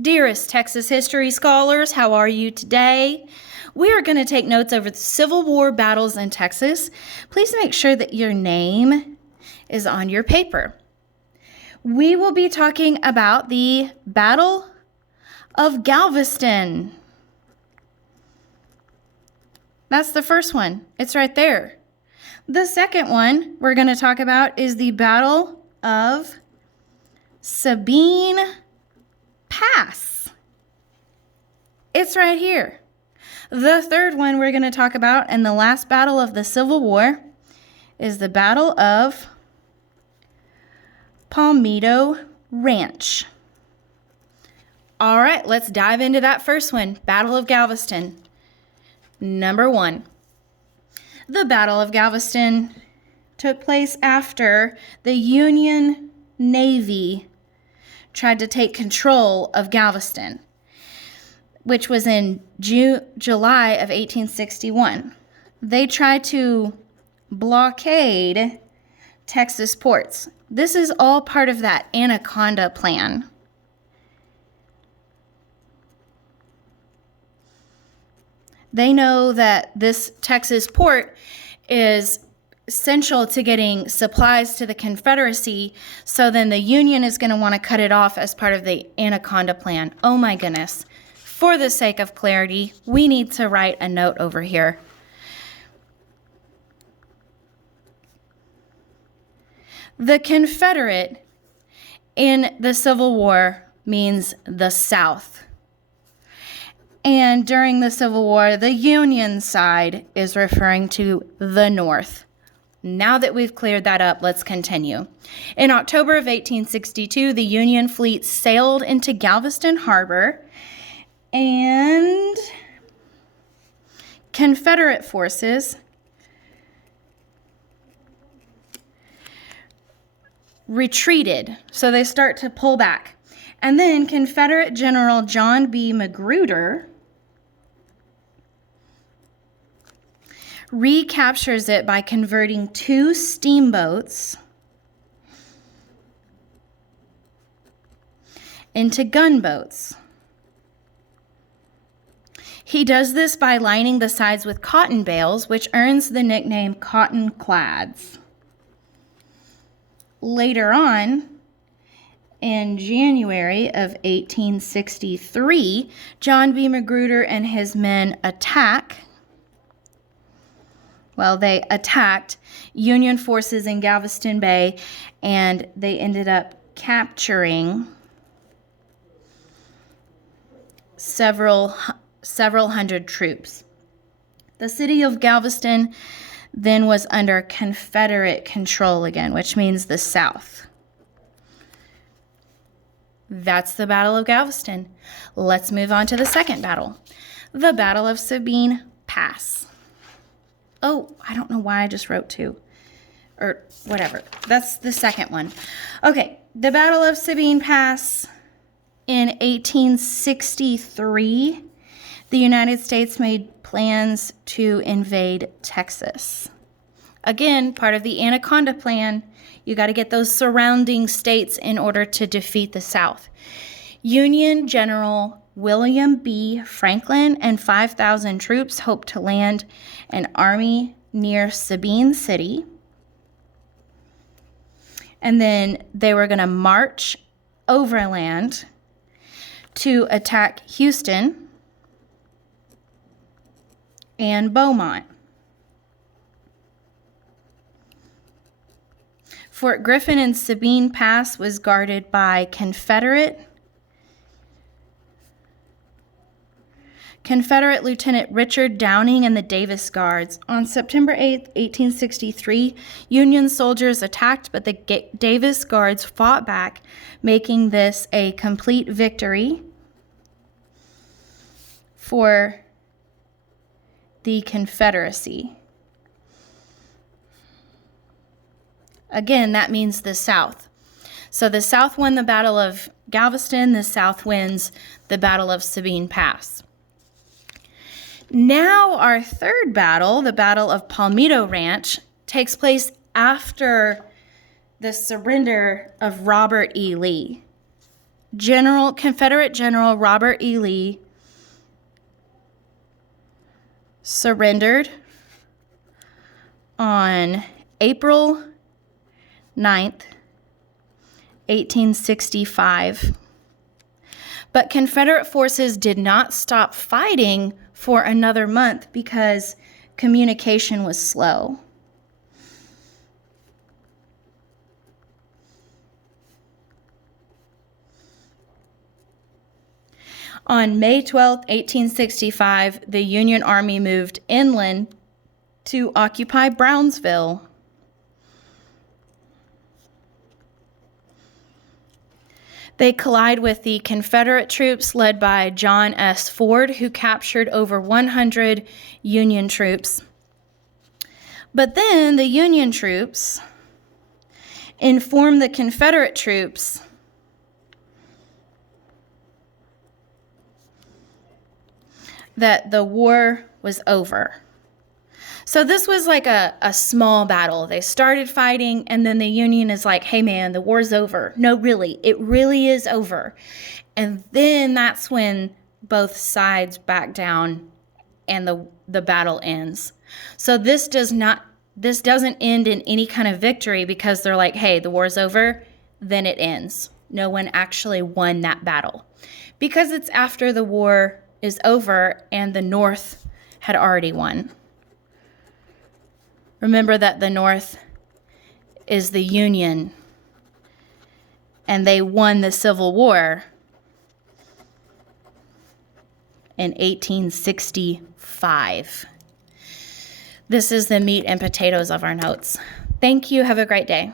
Dearest Texas history scholars, how are you today? We are going to take notes over the Civil War battles in Texas. Please make sure that your name is on your paper. We will be talking about the Battle of Galveston. That's the first one. It's right there. The second one we're going to talk about is the Battle of Sabine Pass. It's right here. The third one we're going to talk about, and the last battle of the Civil War, is the Battle of Palmito Ranch. All right, let's dive into that first one, Battle of Galveston. Number 1. The Battle of Galveston took place after the Union Navy tried to take control of Galveston, which was in July of 1861. They tried to blockade Texas ports. This is all part of that Anaconda Plan. They know that this Texas port is essential to getting supplies to the Confederacy, so then the Union is going to want to cut it off as part of the Anaconda Plan. Oh my goodness. For the sake of clarity, we need to write a note over here. The Confederate in the Civil War means the South. And during the Civil War, the Union side is referring to the North. Now that we've cleared that up, let's continue. In October of 1862, the Union fleet sailed into Galveston Harbor, and Confederate forces retreated. So they start to pull back. And then Confederate General John B. Magruder recaptures it by converting 2 steamboats into gunboats. He does this by lining the sides with cotton bales, which earns the nickname Cottonclads. Later on, in January of 1863, John B. Magruder and his men they attacked Union forces in Galveston Bay, and they ended up capturing several hundred troops. The city of Galveston then was under Confederate control again, which means the South. That's the Battle of Galveston. Let's move on to the second battle, the Battle of Sabine Pass. Oh, I don't know why I just wrote 2. Or whatever. That's the second one. Okay, the Battle of Sabine Pass in 1863. The United States made plans to invade Texas. Again, part of the Anaconda Plan. You got to get those surrounding states in order to defeat the South. Union General William B. Franklin and 5,000 troops hoped to land an army near Sabine City. And then they were going to march overland to attack Houston and Beaumont. Fort Griffin and Sabine Pass was guarded by Confederate Lieutenant Richard Downing and the Davis Guards. On September 8, 1863, Union soldiers attacked, but the Davis Guards fought back, making this a complete victory for the Confederacy. Again, that means the South. So the South won the Battle of Galveston, the South wins the Battle of Sabine Pass. Now our third battle, the Battle of Palmito Ranch, takes place after the surrender of Robert E. Lee. Confederate General Robert E. Lee surrendered on April 9th, 1865. But Confederate forces did not stop fighting for another month because communication was slow. On May 12, 1865, the Union Army moved inland to occupy Brownsville. They collide with the Confederate troops led by John S. Ford, who captured over 100 Union troops. But then the Union troops informed the Confederate troops that the war was over. So this was like a small battle. They started fighting, and then the Union is like, hey man, the war's over. No, really, it really is over. And then that's when both sides back down and the battle ends. So this doesn't end in any kind of victory because they're like, hey, the war's over, then it ends. No one actually won that battle because it's after the war is over and the North had already won. Remember that the North is the Union, and they won the Civil War in 1865. This is the meat and potatoes of our notes. Thank you. Have a great day.